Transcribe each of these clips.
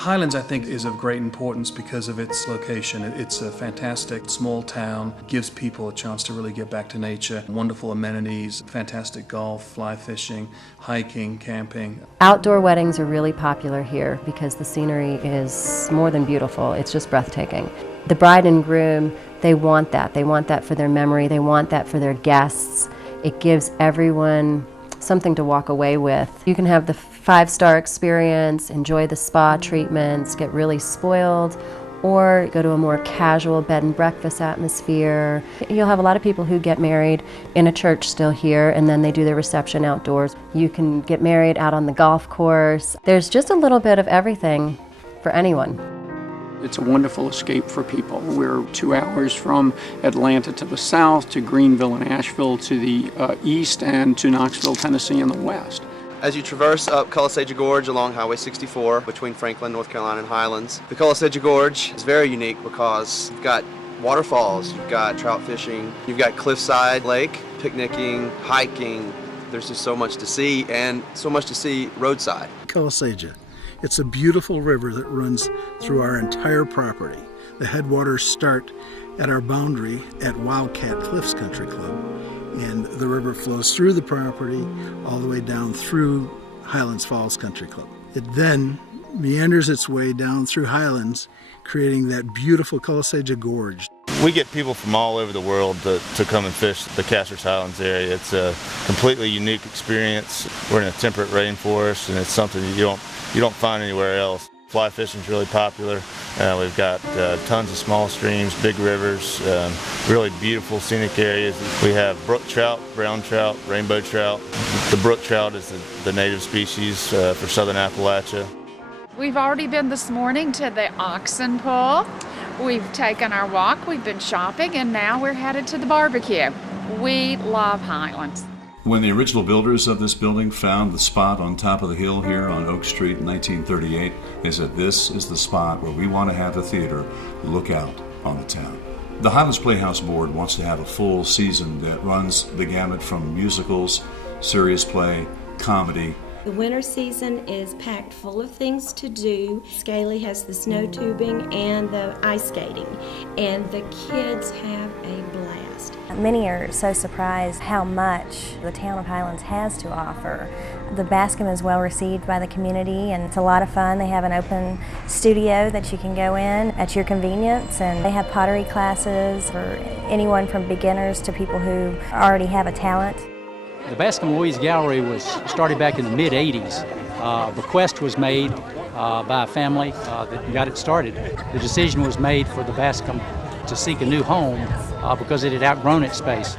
Highlands, I think, is of great importance because of its location. It's a fantastic small town, gives people a chance to really get back to nature. Wonderful amenities, fantastic golf, fly fishing, hiking, camping. Outdoor weddings are really popular here because the scenery is more than beautiful. It's just breathtaking. The bride and groom, they want that. They want that for their memory. They want that for their guests. It gives everyone something to walk away with. You can have the 5-star experience, enjoy the spa treatments, get really spoiled, or go to a more casual bed and breakfast atmosphere. You'll have a lot of people who get married in a church still here, and then they do their reception outdoors. You can get married out on the golf course. There's just a little bit of everything for anyone. It's a wonderful escape for people. We're 2 hours from Atlanta to the south, to Greenville and Asheville to the east, and to Knoxville, Tennessee in the west. As you traverse up Cullasaja Gorge along Highway 64 between Franklin, North Carolina and Highlands, the Cullasaja Gorge is very unique because you've got waterfalls, you've got trout fishing, you've got Cliffside Lake, picnicking, hiking. There's just so much to see, and so much to see roadside. Cullasaja. It's a beautiful river that runs through our entire property. The headwaters start at our boundary at Wildcat Cliffs Country Club, and the river flows through the property all the way down through Highlands Falls Country Club. It then meanders its way down through Highlands, creating that beautiful Cullasaja Gorge. We get people from all over the world to come and fish the Cashiers Highlands area. It's a completely unique experience. We're in a temperate rainforest, and it's something you don't find anywhere else. Fly fishing is really popular. We've got tons of small streams, big rivers, really beautiful scenic areas. We have brook trout, brown trout, rainbow trout. The brook trout is the native species for southern Appalachia. We've already been this morning to the oxen pull. We've taken our walk, we've been shopping, and now we're headed to the barbecue. We love Highlands. When the original builders of this building found the spot on top of the hill here on Oak Street in 1938, they said, "This is the spot where we want to have the theater look out on the town." The Highlands Playhouse Board wants to have a full season that runs the gamut from musicals, serious play, comedy. The winter season is packed full of things to do. Scaly has the snow tubing and the ice skating, and the kids have a blast. Many are so surprised how much the town of Highlands has to offer. The Bascom is well received by the community, and it's a lot of fun. They have an open studio that you can go in at your convenience, and they have pottery classes for anyone from beginners to people who already have a talent. The Bascom Louise Gallery was started back in the mid-'80s. A bequest was made by a family that got it started. The decision was made for the Bascom to seek a new home because it had outgrown its space.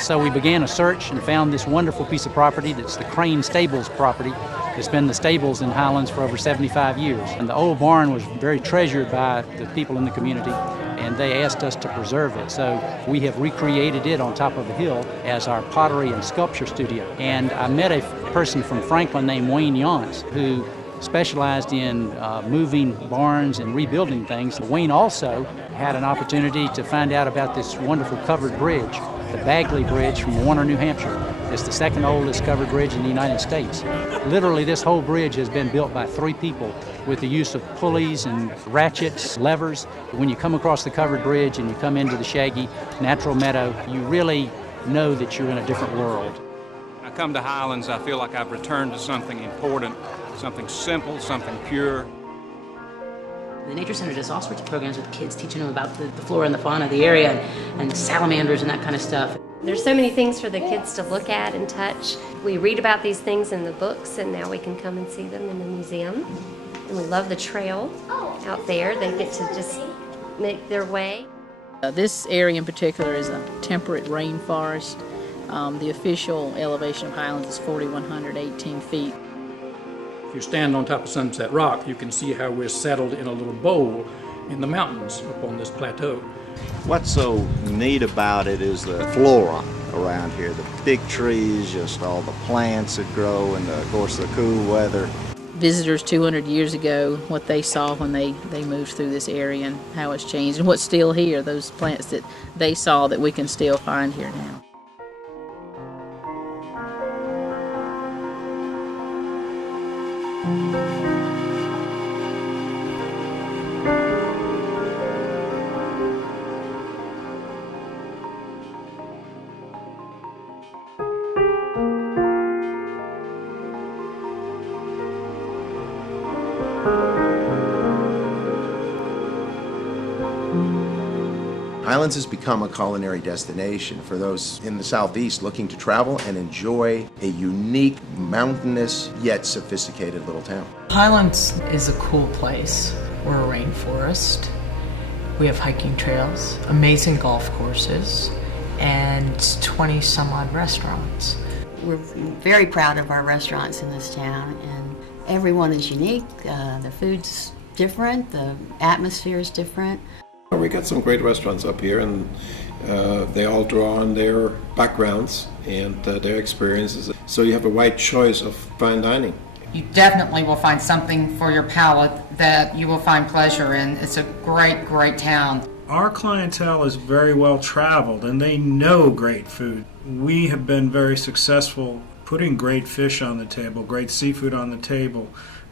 So we began a search and found this wonderful piece of property that's the Crane Stables property. It's been the stables in Highlands for over 75 years. And the old barn was very treasured by the people in the community, and they asked us to preserve it. So we have recreated it on top of the hill as our pottery and sculpture studio. And I met a person from Franklin named Wayne Yance who specialized in moving barns and rebuilding things. Wayne also had an opportunity to find out about this wonderful covered bridge, the Bagley Bridge from Warner, New Hampshire. It's the second oldest covered bridge in the United States. Literally, this whole bridge has been built by 3 people with the use of pulleys and ratchets, levers. When you come across the covered bridge and you come into the shaggy natural meadow, you really know that you're in a different world. When I come to Highlands, I feel like I've returned to something important, something simple, something pure. The Nature Center does all sorts of programs with kids, teaching them about the flora and the fauna of the area and salamanders and that kind of stuff. There's so many things for the kids to look at and touch. We read about these things in the books, and now we can come and see them in the museum. And we love the trail out there. They get to just make their way. This area in particular is a temperate rainforest. The official elevation of Highlands is 4,118 feet. If you stand on top of Sunset Rock, you can see how we're settled in a little bowl in the mountains up on this plateau. What's so neat about it is the flora around here. The big trees, just all the plants that grow, and of course the cool weather. Visitors 200 years ago, what they saw when they moved through this area and how it's changed, and what's still here, those plants that they saw that we can still find here now. Highlands has become a culinary destination for those in the southeast looking to travel and enjoy a unique, mountainous, yet sophisticated little town. Highlands is a cool place. We're a rainforest. We have hiking trails, amazing golf courses, and 20 some odd restaurants. We're very proud of our restaurants in this town, and everyone is unique. The food's different, the atmosphere is different. We got some great restaurants up here, and they all draw on their backgrounds and their experiences. So you have a wide choice of fine dining. You definitely will find something for your palate that you will find pleasure in. It's a great, great town. Our clientele is very well traveled and they know great food. We have been very successful putting great fish on the table, great seafood on the table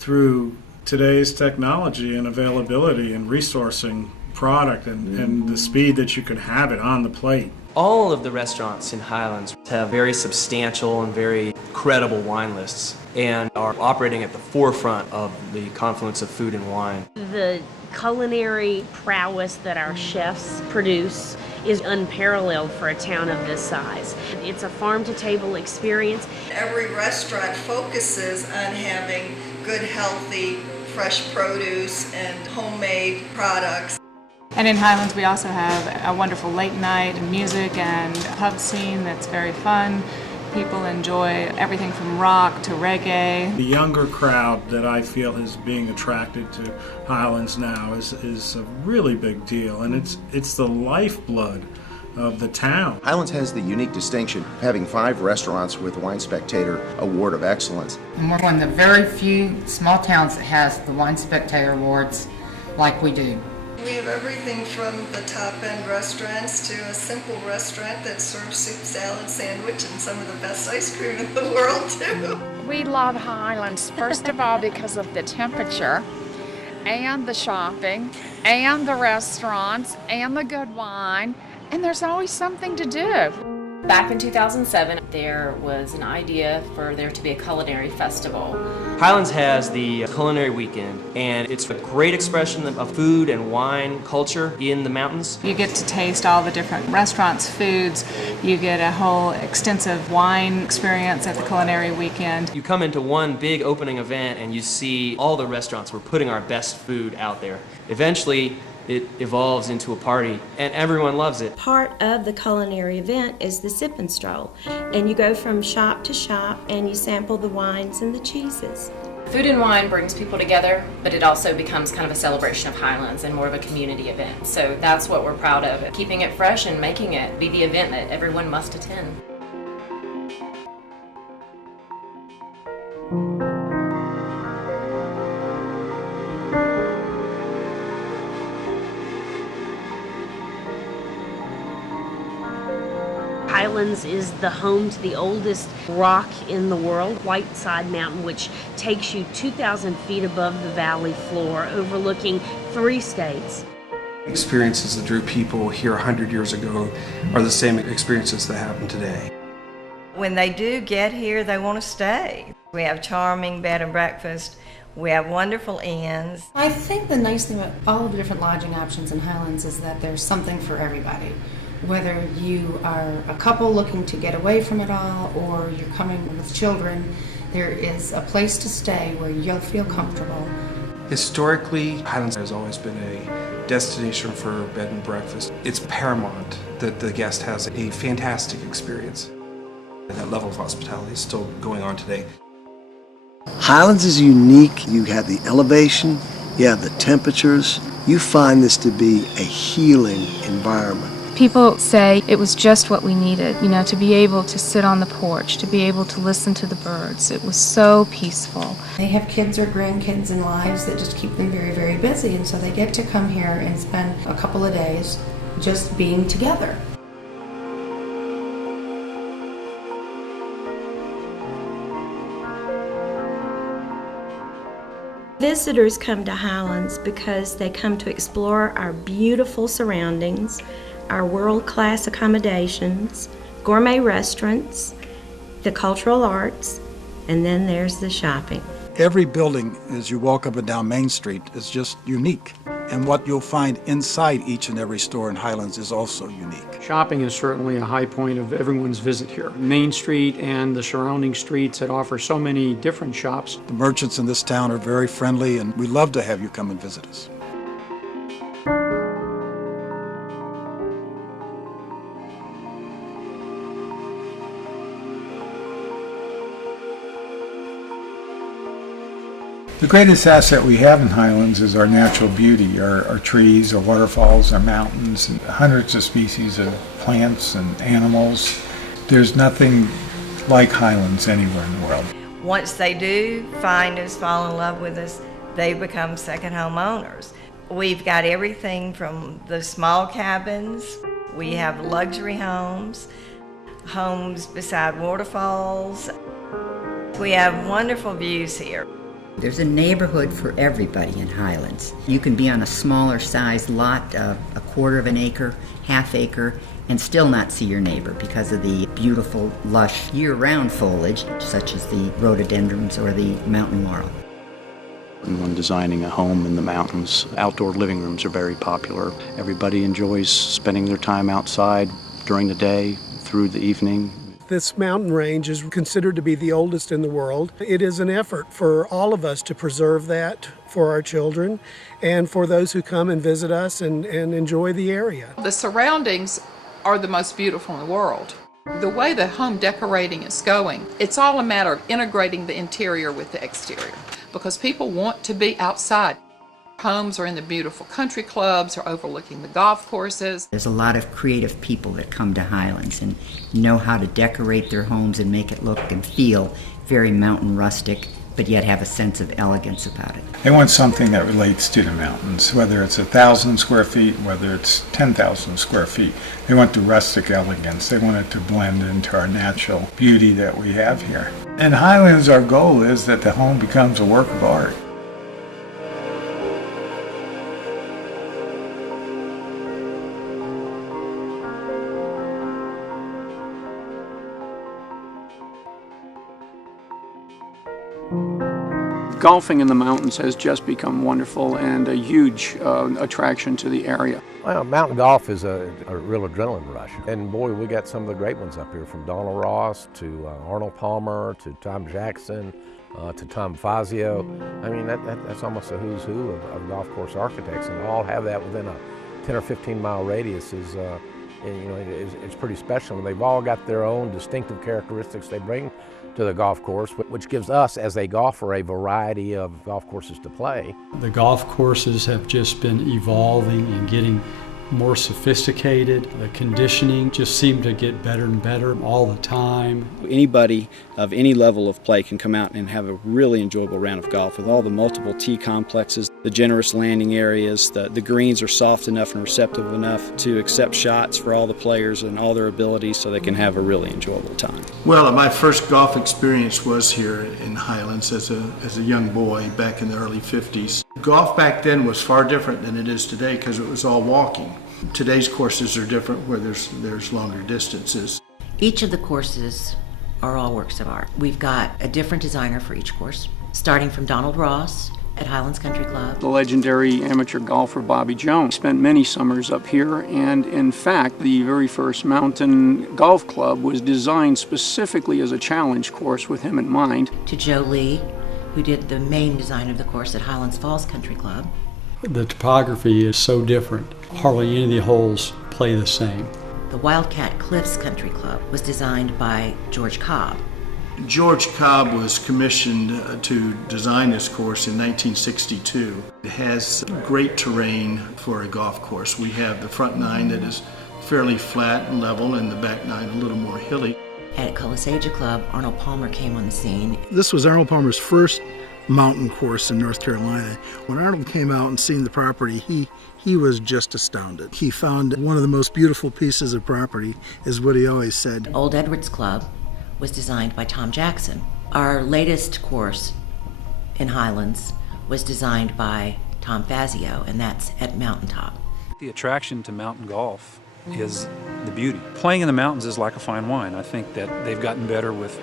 through today's technology and availability and resourcing product and the speed that you can have it on the plate. All of the restaurants in Highlands have very substantial and very credible wine lists and are operating at the forefront of the confluence of food and wine. The culinary prowess that our chefs produce is unparalleled for a town of this size. It's a farm-to-table experience. Every restaurant focuses on having good, healthy, fresh produce and homemade products. And in Highlands we also have a wonderful late night and music and pub scene that's very fun. People enjoy everything from rock to reggae. The younger crowd that I feel is being attracted to Highlands now is a really big deal, and it's the lifeblood of the town. Highlands has the unique distinction of having 5 restaurants with the Wine Spectator Award of Excellence. And we're one of the very few small towns that has the Wine Spectator Awards like we do. We have everything from the top-end restaurants to a simple restaurant that serves soup, salad, sandwich, and some of the best ice cream in the world, too. We love Highlands, first of all, because of the temperature and the shopping and the restaurants and the good wine, and there's always something to do. Back in 2007, there was an idea for there to be a culinary festival. Highlands has the Culinary Weekend, and it's a great expression of food and wine culture in the mountains. You get to taste all the different restaurants' foods. You get a whole extensive wine experience at the Culinary Weekend. You come into one big opening event and you see all the restaurants. We're putting our best food out there. Eventually, it evolves into a party, and everyone loves it. Part of the culinary event is the sip and stroll, and you go from shop to shop and you sample the wines and the cheeses. Food and wine brings people together, but it also becomes kind of a celebration of Highlands and more of a community event. So that's what we're proud of, keeping it fresh and making it be the event that everyone must attend. Highlands is the home to the oldest rock in the world, Whiteside Mountain, which takes you 2,000 feet above the valley floor, overlooking 3 states. Experiences that drew people here 100 years ago are the same experiences that happen today. When they do get here, they want to stay. We have charming bed and breakfast. We have wonderful inns. I think the nice thing about all of the different lodging options in Highlands is that there's something for everybody. Whether you are a couple looking to get away from it all or you're coming with children, there is a place to stay where you'll feel comfortable. Historically, Highlands has always been a destination for bed and breakfast. It's paramount that the guest has a fantastic experience. And that level of hospitality is still going on today. Highlands is unique. You have the elevation, you have the temperatures. You find this to be a healing environment. People say it was just what we needed, you know, to be able to sit on the porch, to be able to listen to the birds. It was so peaceful. They have kids or grandkids and lives that just keep them very, very busy, and so they get to come here and spend a couple of days just being together. Visitors come to Highlands because they come to explore our beautiful surroundings, our world-class accommodations, gourmet restaurants, the cultural arts, and then there's the shopping. Every building as you walk up and down Main Street is just unique. And what you'll find inside each and every store in Highlands is also unique. Shopping is certainly a high point of everyone's visit here. Main Street and the surrounding streets that offer so many different shops. The merchants in this town are very friendly, and we love to have you come and visit us. The greatest asset we have in Highlands is our natural beauty, our trees, our waterfalls, our mountains, and hundreds of species of plants and animals. There's nothing like Highlands anywhere in the world. Once they do find us, fall in love with us, they become second home owners. We've got everything from the small cabins, we have luxury homes, homes beside waterfalls. We have wonderful views here. There's a neighborhood for everybody in Highlands. You can be on a smaller size lot, a quarter of an acre, half acre, and still not see your neighbor because of the beautiful, lush, year-round foliage, such as the rhododendrons or the mountain laurel. When designing a home in the mountains, outdoor living rooms are very popular. Everybody enjoys spending their time outside during the day, through the evening. This mountain range is considered to be the oldest in the world. It is an effort for all of us to preserve that for our children and for those who come and visit us and enjoy the area. The surroundings are the most beautiful in the world. The way the home decorating is going, it's all a matter of integrating the interior with the exterior because people want to be outside. Homes are in the beautiful country clubs or overlooking the golf courses. There's a lot of creative people that come to Highlands and know how to decorate their homes and make it look and feel very mountain rustic, but yet have a sense of elegance about it. They want something that relates to the mountains, whether it's 1,000 square feet, whether it's 10,000 square feet. They want the rustic elegance. They want it to blend into our natural beauty that we have here. In Highlands, our goal is that the home becomes a work of art. Golfing in the mountains has just become wonderful and a huge attraction to the area. Well, mountain golf is a real adrenaline rush. And boy, we got some of the great ones up here, from Donna Ross to Arnold Palmer to Tom Jackson to Tom Fazio. I mean, that's almost a who's who of golf course architects, and to all have that within a 10 or 15 mile radius is, it's pretty special. And they've all got their own distinctive characteristics they bring to the golf course, which gives us, as a golfer, a variety of golf courses to play. The golf courses have just been evolving and getting more sophisticated. The conditioning just seemed to get better and better all the time. Anybody of any level of play can come out and have a really enjoyable round of golf with all the multiple tee complexes, the generous landing areas, the greens are soft enough and receptive enough to accept shots for all the players and all their abilities so they can have a really enjoyable time. Well, my first golf experience was here in Highlands as a young boy back in the early 50s. Golf back then was far different than it is today because it was all walking. Today's courses are different where there's longer distances. Each of the courses are all works of art. We've got a different designer for each course, starting from Donald Ross at Highlands Country Club. The legendary amateur golfer Bobby Jones spent many summers up here, and in fact, the very first mountain golf club was designed specifically as a challenge course with him in mind. To Joe Lee, who did the main design of the course at Highlands Falls Country Club. The topography is so different. Hardly any of the holes play the same. The Wildcat Cliffs Country Club was designed by George Cobb. George Cobb was commissioned to design this course in 1962. It has great terrain for a golf course. We have the front nine that is fairly flat and level, and the back nine a little more hilly. At Cullasaja Club, Arnold Palmer came on the scene. This was Arnold Palmer's first mountain course in North Carolina. When Arnold came out and seen the property, he was just astounded. He found one of the most beautiful pieces of property, is what he always said. Old Edwards Club was designed by Tom Jackson. Our latest course in Highlands was designed by Tom Fazio, and that's at Mountaintop. The attraction to mountain golf is the beauty. Playing in the mountains is like a fine wine. I think that they've gotten better with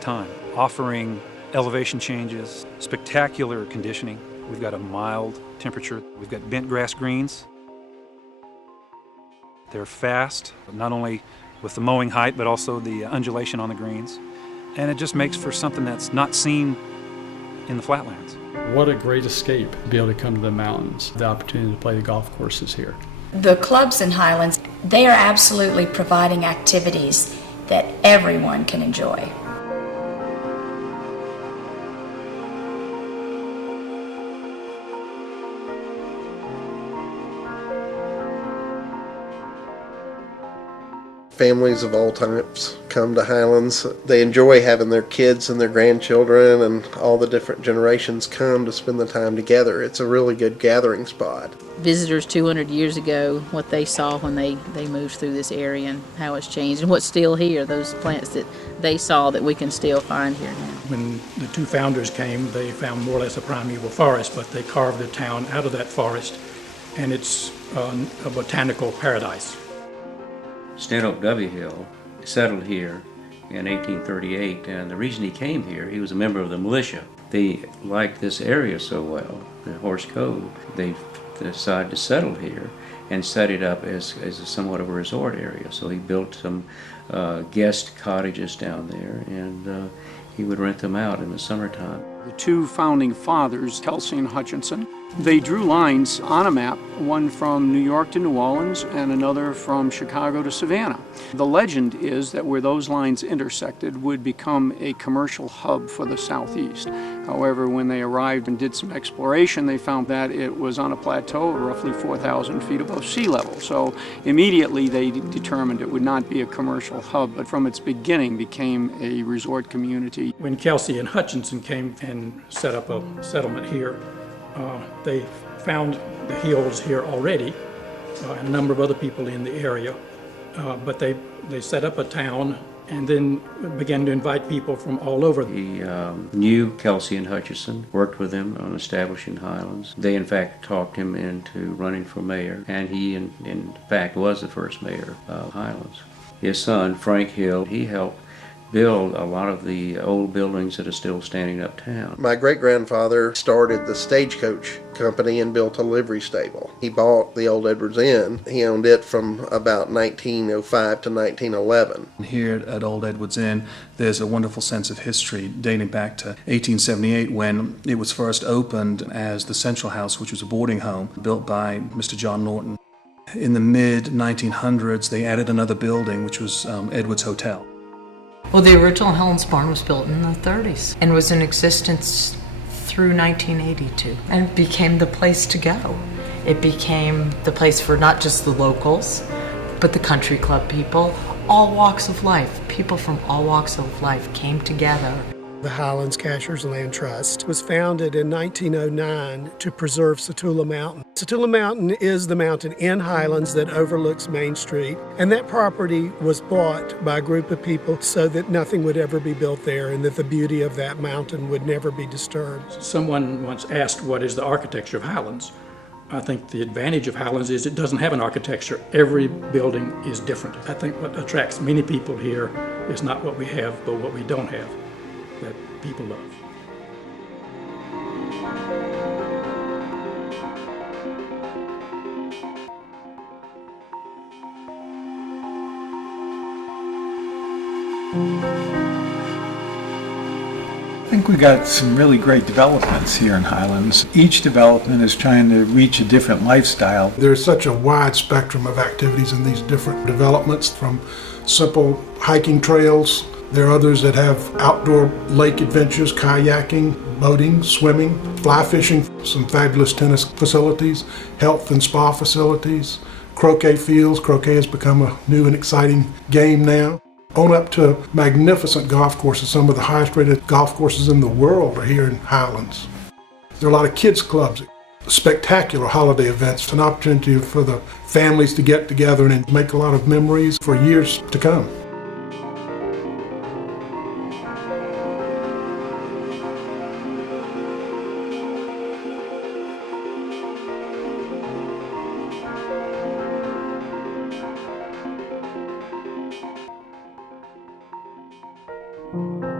time, offering elevation changes, spectacular conditioning, We've got a mild temperature. We've got bent grass greens. They're fast, not only with the mowing height, but also the undulation on the greens. And it just makes for something that's not seen in the flatlands. What a great escape to be able to come to the mountains, the opportunity to play the golf courses here. The clubs in Highlands, they are absolutely providing activities that everyone can enjoy. Families of all types come to Highlands. They enjoy having their kids and their grandchildren, and all the different generations come to spend the time together. It's a really good gathering spot. Visitors 200 years ago, what they saw when they moved through this area and how it's changed and what's still here, those plants that they saw that we can still find here now. When the two founders came, they found more or less a primeval forest, but they carved the town out of that forest, and it's a botanical paradise. Stanhope W. Hill settled here in 1838, and the reason he came here, he was a member of the militia. They liked this area so well, the Horse Cove, they decided to settle here and set it up as somewhat of a resort area. So he built some guest cottages down there, and he would rent them out in the summertime. The two founding fathers, Kelsey and Hutchinson, they drew lines on a map, one from New York to New Orleans and another from Chicago to Savannah. The legend is that where those lines intersected would become a commercial hub for the southeast. However, when they arrived and did some exploration, they found that it was on a plateau roughly 4,000 feet above sea level. So immediately they determined it would not be a commercial hub, but from its beginning became a resort community. When Kelsey and Hutchinson came and set up a settlement here, they found the hills here already, and a number of other people in the area, but they set up a town and then began to invite people from all over. He knew Kelsey and Hutchinson, worked with them on establishing Highlands. They in fact talked him into running for mayor, and he in fact was the first mayor of Highlands. His son, Frank Hill, he helped build a lot of the old buildings that are still standing uptown. My great-grandfather started the stagecoach company and built a livery stable. He bought the old Edwards Inn. He owned it from about 1905 to 1911. Here at Old Edwards Inn, there's a wonderful sense of history dating back to 1878 when it was first opened as the Central House, which was a boarding home built by Mr. John Norton. In the mid-1900s, they added another building, which was Edwards Hotel. Well, the original Highlands barn was built in the 30s and was in existence through 1982, and it became the place to go. It became the place for not just the locals, but the country club people, all walks of life. People from all walks of life came together. The Highlands Cashiers Land Trust was founded in 1909 to preserve Satula Mountain. Satula Mountain is the mountain in Highlands that overlooks Main Street, and that property was bought by a group of people so that nothing would ever be built there and that the beauty of that mountain would never be disturbed. Someone once asked, what is the architecture of Highlands? I think the advantage of Highlands is it doesn't have an architecture. Every building is different. I think what attracts many people here is not what we have, but what we don't have that people love. I think we got some really great developments here in Highlands. Each development is trying to reach a different lifestyle. There's such a wide spectrum of activities in these different developments, from simple hiking trails. There are others that have outdoor lake adventures, kayaking, boating, swimming, fly fishing, some fabulous tennis facilities, health and spa facilities, croquet fields. Croquet has become a new and exciting game now. On up to magnificent golf courses. Some of the highest rated golf courses in the world are here in Highlands. There are a lot of kids clubs, spectacular holiday events, an opportunity for the families to get together and make a lot of memories for years to come. Thank you.